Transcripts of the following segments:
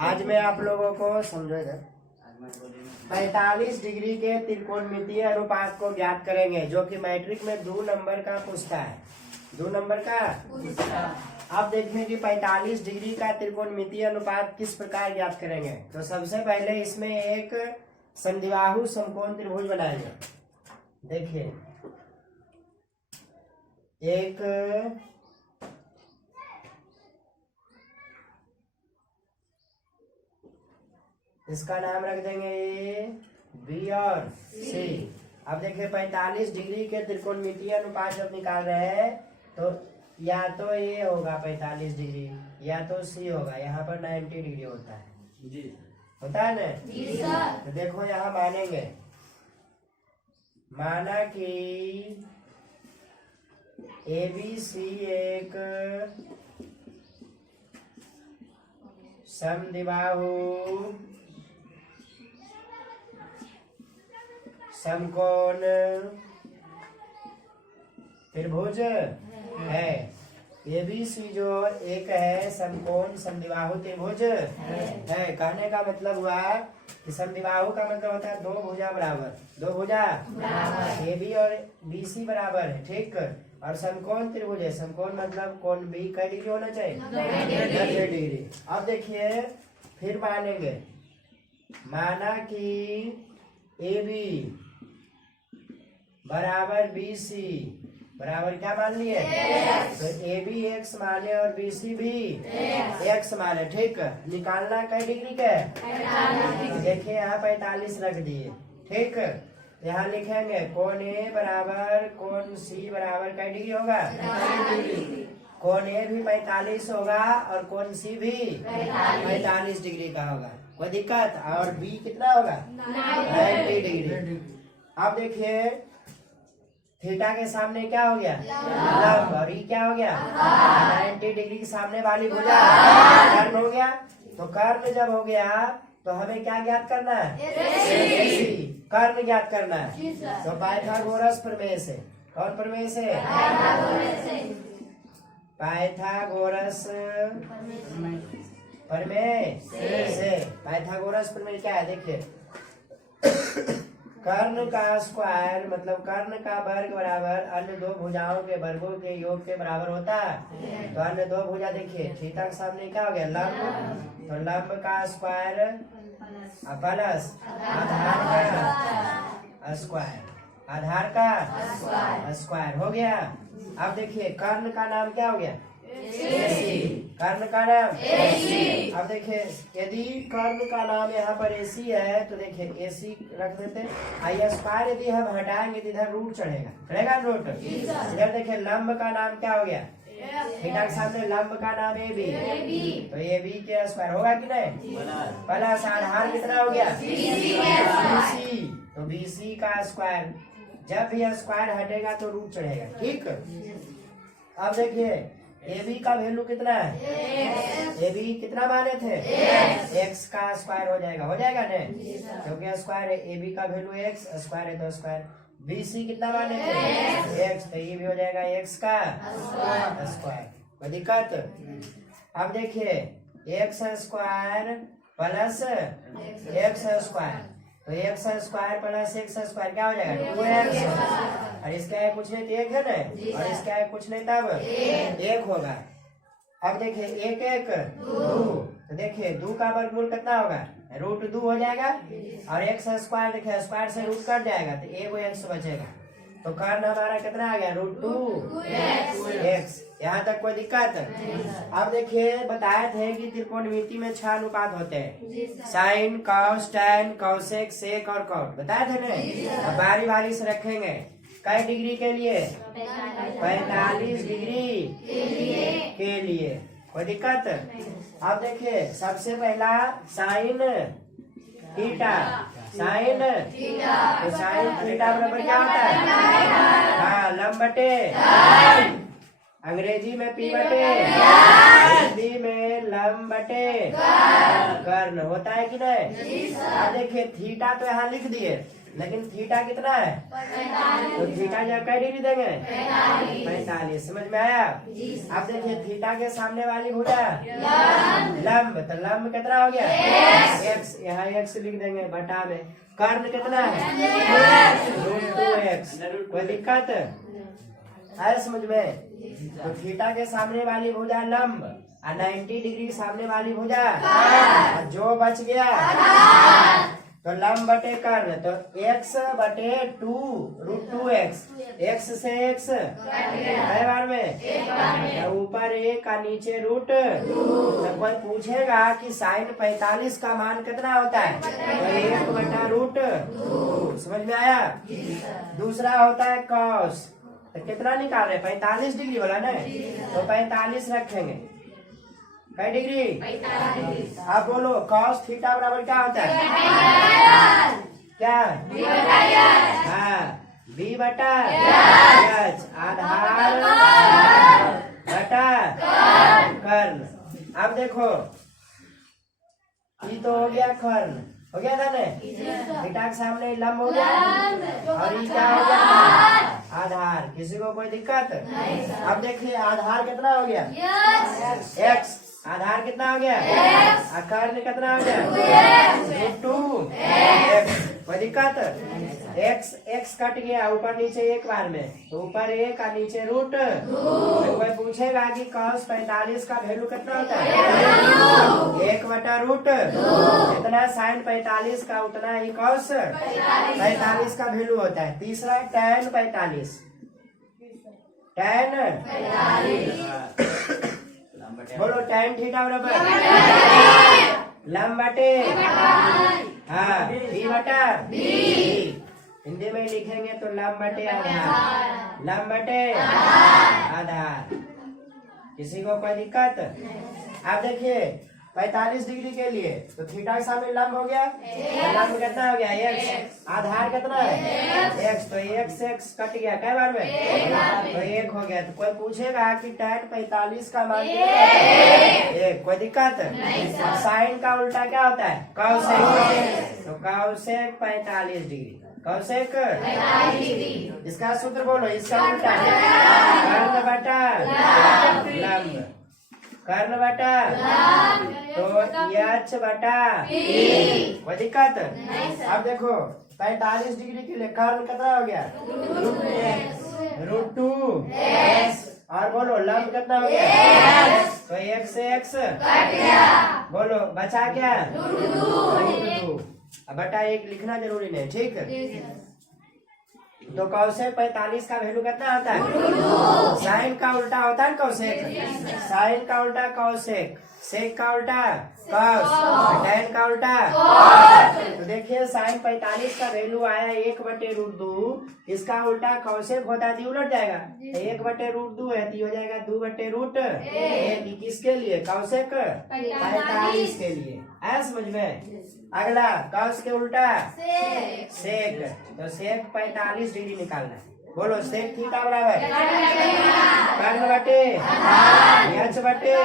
आज मैं आप लोगों को समझेगा 45 डिग्री के त्रिकोणमितीय अनुपात को ज्ञात करेंगे, जो कि मैट्रिक में 2 नंबर का पूछता है। 2 नंबर का अब देखिए कि 45 डिग्री का त्रिकोणमितीय अनुपात किस प्रकार ज्ञात करेंगे। तो सबसे पहले इसमें एक संधिबाहु समकोण त्रिभुज बनाएंगे। देखिए एक इसका नाम रख देंगे ए, बी और सी। अब देखिए 45 डिग्री के त्रिकोणमितीय अनुपात जब निकाल रहे हैं तो या तो ये होगा 45 डिग्री या तो सी होगा। यहाँ पर 90 डिग्री होता है जी, होता है ना जी सर। तो देखो यहाँ मानेंगे, माना कि ABC एक समद्विबाहु समकोण त्रिभुज है। ABC जो एक है समकोण समद्विबाहु त्रिभुज है। कहने का मतलब हुआ कि समद्विबाहु का मतलब होता है 2 भुजा बराबर, 2 भुजा AB और BC बराबर है, ठीक। और समकोण त्रिभुज है, समकोण मतलब कोण B का डिग्री होना चाहिए 90 डिग्री। अब देखिए फिर मानेंगे, माना कि AB बराबर BC बराबर क्या मान लिए, तो AB x माने और BC भी x माने, ठीक। निकालना कई डिग्री का है, देखिए यहाँ 45 रख दिए, ठीक। यहाँ लिखेंगे कोण A बराबर कोण C बराबर कई डिग्री होगा, कोण A भी 45 होगा और कोण C भी 45 डिग्री का होगा। कोई दिक्कत। और B कितना होगा 90 डिग्री। अब देखिए थीटा के सामने क्या हो गया लंब, और ये क्या हो गया 90 डिग्री के सामने वाली भुजा कर्ण हो गया। तो कर्ण जब हो गया तो हमें क्या ज्ञात करना है, कर्ण ज्ञात करना है। तो पाइथागोरस प्रमेय से, कौन प्रमेय से, पाइथागोरस प्रमेय से। पाइथागोरस प्रमेय क्या है, देखिए कर्ण का स्क्वायर मतलब कर्ण का वर्ग बराबर अन्य 2 भुजाओं के वर्गों के योग के बराबर होता है। तो अन्य 2 भुजा देखिए थीटा के सामने क्या हो गया लंब, तो लंब का स्क्वायर प्लस आधार का स्क्वायर, आधार का स्क्वायर हो गया। अब देखिए कर्ण का नाम क्या हो गया AC, कर्ण का नाम AC। अब देखिए यदि कर्ण का नाम यहाँ पर AC है तो देखिए AC रख देते। आई स्क्वायर यदि हम हटाएंगे तो इधर रूट चढ़ेगा, चढ़ेगा रूट। इधर देखिए लंब का नाम क्या हो गया, थीटा के सामने लंब का नाम AB, तो AB के स्क्वायर होगा कि नहीं, प्लस आधार कितना हो गया BC, तो BC का स्क्वायर। जब भी स्क्वायर हटेगा तो रूट चढ़ेगा, ठीक। अब देखिए AB का वैल्यू कितना है, AB कितना माने थे x का स्क्वायर हो जाएगा, हो जाएगा ना, क्योंकि स्क्वायर है। AB का वैल्यू x स्क्वायर है तो स्क्वायर। BC कितना माने थे x, तो ये भी हो जाएगा x का स्क्वायर। कोई दिक्कत। अब देखिए x square plus x square, तो x square plus x square क्या हो जाएगा 2x, और इसका है कुछ नहीं तो 1 है ना, और इसका है कुछ नहीं तब 1 होगा। अब देखिए 1 1 2, तो देखिए 2 का वर्गमूल कितना होगा √2 हो जाएगा, और x स्क्वायर देखिए स्क्वायर से रूट कट जाएगा तो एगो x बचेगा। तो कर्ण हमारा कितना आ गया √2x। यहाँ तक कोई दिक्कत। अब देखिए बताए थे कि त्रिकोणमिति में 6 अनुपात होते हैं, sine cos tan cosec sec और कॉट, बताए थे ना। अब बारी बारी से रखेंगे, कई डिग्री के लिए 45 डिग्री के लिए, कोई दिक्कत। अब देखिए सबसे पहला साइन थीटा, साइन तो साइन थीटा बराबर क्या होता है, हाँ लंब बटे, अंग्रेजी में P बटे, हिंदी में लंब बटे कर्ण होता है कि नहीं। अब देखिए थीटा तो यहाँ लिख दिए, लेकिन थीटा कितना है? तो थीटा जब कै डिग्री देंगे? 45। समझ में आया? अब देखिए थीटा के सामने वाली भुजा लंब, तो लंब कितना हो गया? x। यहाँ x लिख देंगे बटा में। कर्ण कितना है? √2x। कोई दिक्कत है समझ में? तो थीटा के सामने वाली भुजा लंब और 90 डिग्री सामने वाली भुजा, और जो बच गया तो लंब बटे कर्ण, तो x बटे 2 √2x। x से x है बार में, तो ऊपर 1 और नीचे √। तो कोई पूछेगा कि sin 45 का मान कितना होता है? तो 1 बटा √2। समझ में आया? दूसरा होता है cos। तो कितना निकाल रहे? 45 डिग्री वाला ना, तो 45 रखेंगे। कै डिग्री? 45। आप बोलो cos थीटा बराबर क्या होता है? क्या? हाँ, b बटा h आधार बटा कर्ण। अब देखो ये तो हो गया कर्ण, हो गया था ना? थीटा के सामने लंब हो गया, और ये क्या हो गया? आधार। किसी को कोई दिक्कत? अब देखिए आधार कितना हो गया? x। आधार कितना हो गया? और कर्ण कितना हो गया? √2x। कोई दिक्कत? x कट गया ऊपर नीचे एक बार में, तो ऊपर 1 और नीचे √। तो कोई पूछेगा कि cos 45 का वैल्यू कितना होता है? 1 बटा √। जितना sin 45 का उतना ही cos 45 का वैल्यू होता है। तीसरा tan 45। tan बोलो tan थीटा बराबर लंब बटे हाँ b बटा b। हिंदी में लिखेंगे तो लंब बटे आधार, लंब बटे आधार। किसी को कोई दिक्कत? आप देखिए 45 डिग्री के लिए तो थीटा के सामने लंब हो गया, लंब कितना हो गया? x। आधार कितना है? x। तो x कट गया कै बार में? तो 1 हो गया। तो कोई पूछेगा कि tan 45 का मान कितना है? 1। कोई दिक्कत? साइन का उल्टा क्या होता है? कौसेक। तो कौसेक 45 डिग्री। कौसेक 45 डिग्री। इसका सूत्र बोलो, इसका उल्टा कर्ण बटा लंब, कर्ण बटा तो h बटा। कोई दिक्कत? अब देखो 45 डिग्री के लिए कर्ण कितना हो गया? √2x। और बोलो लंब कितना हो गया? तो 1 से x बोलो बचा क्या? √2। अब बटा 1 लिखना जरूरी नहीं, ठीक है? तो कौसेक 45 का वैल्यू कितना होता है? साइन का उल्टा होता है कौसेक, साइन का उल्टा कौसेक, सेक का उल्टा कॉस, tan का उल्टा। तो देखिए साइन 45 का वैल्यू आया 1/√2। इसका उल्टा कौसेक होता है तो उलट जाएगा, 1/√2 है तो हो जाएगा 2/√1। किसके लिए? कौसेक 45 के लिए। आया समझ में? अगला कौस के उल्टा सेक, तो सेक 45 डिग्री निकालना है। बोलो सेक थीटा बराबर कर्ण बटे h बटे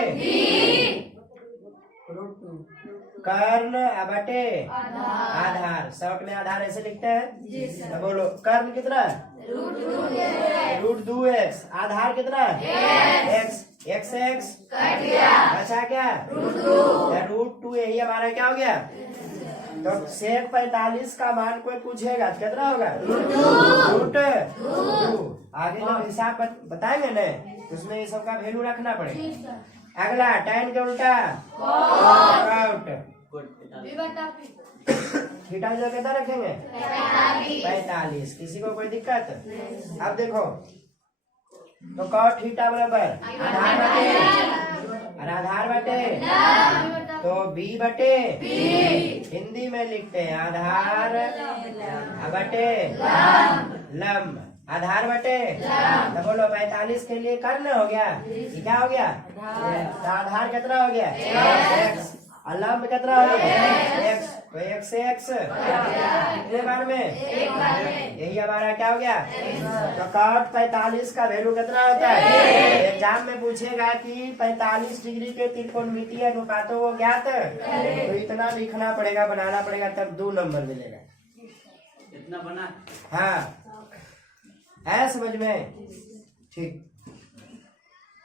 कर्ण बटे आधार। शॉर्ट में आधार ऐसे लिखते हैं। तो बोलो कर्ण कितना? √2x। आधार कितना? x। x से x बचा क्या? √2। यही हमारा क्या हो गया? तो सेक 45 का मान कोई पूछेगा कितना होगा? √2। आगे जब हिसाब बताएंगे ना उसमें ये सब का वैल्यू रखना पड़ेगा। अगला tan के उल्टा कॉट। थीटा जो कितना रखेंगे? 45। किसी को कोई दिक्कत? अब देखो तो कॉट थीटा बराबर आधार बटे तो b बटे हिंदी में लिखते हैं आधार बटे लंब, आधार बटे। तो बोलो 45 के लिए कर्ण हो गया, क्या हो गया? तो आधार कितना हो गया? x। और लंब कितना हो गया? x। तो x से x कितने बार में? यही हमारा क्या हो गया? तो कॉट 45 का वैल्यू कितना होता है? एग्जाम में पूछेगा कि 45 डिग्री के त्रिकोणमितीय अनुपातों को ज्ञात, तो इतना लिखना पड़ेगा, बनाना पड़ेगा, तब 2 नंबर मिलेगा। इतना बना। हाँ है समझ में? ठीक।